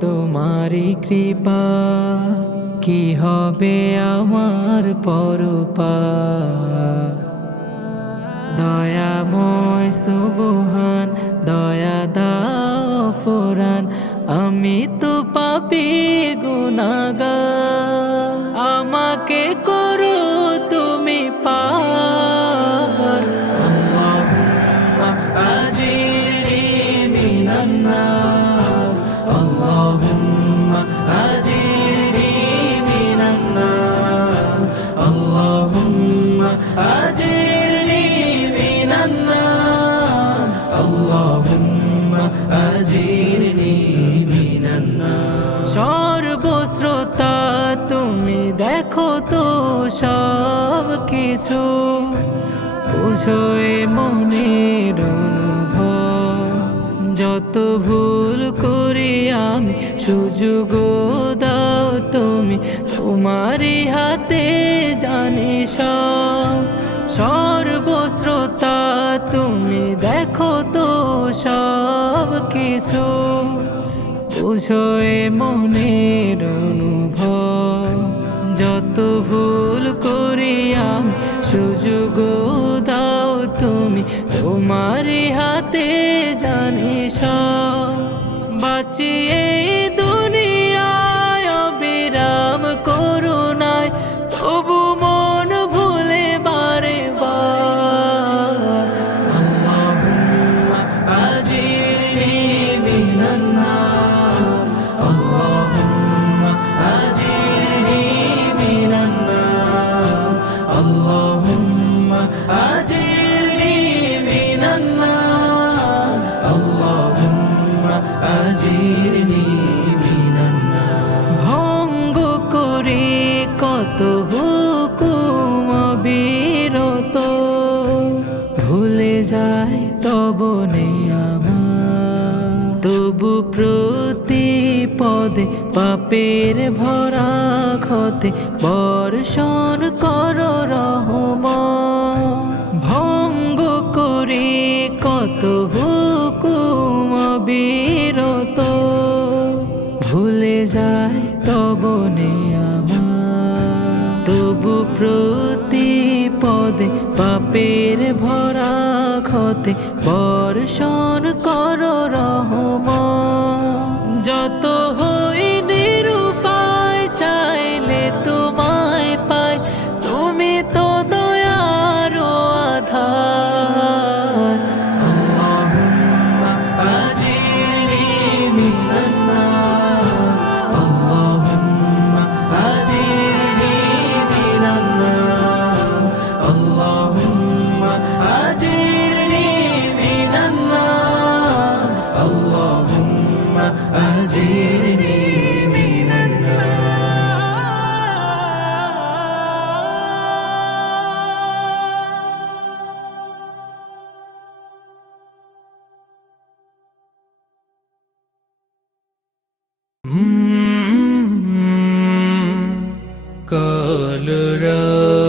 তোমারি কৃপা। কি হবে আমার পরপা? দয়াময় সুবহান, দয়া দাও ফুরান। আমি তো পাপি গুনাগার। কিছু বুঝো মনের অনুভব। যত ভুল করি আমি সুযোগ দাও তুমি। তোমারই হাতে জানি সব। সর্বশ্রোতা তুমি, দেখো তো সব কিছু। বুঝো এ মনের অনুভব। যত ভুল করিয়াম সুযোগ দাও তুমি। তোমার হাতে জানি সব। বাঁচিয়ে কত হুকুম বিরত ভুলে যায় তব আমার। তবু প্রতি পদে পাপের ভরা ক্ষতে বর্ষণ কর রহম। ভঙ্গ করে কত হুকুম বিরত ভুলে যায় তব তবু প্রতি পদে পাপের ভরা ক্ষতে বর্ষণ কর রহম কাল রা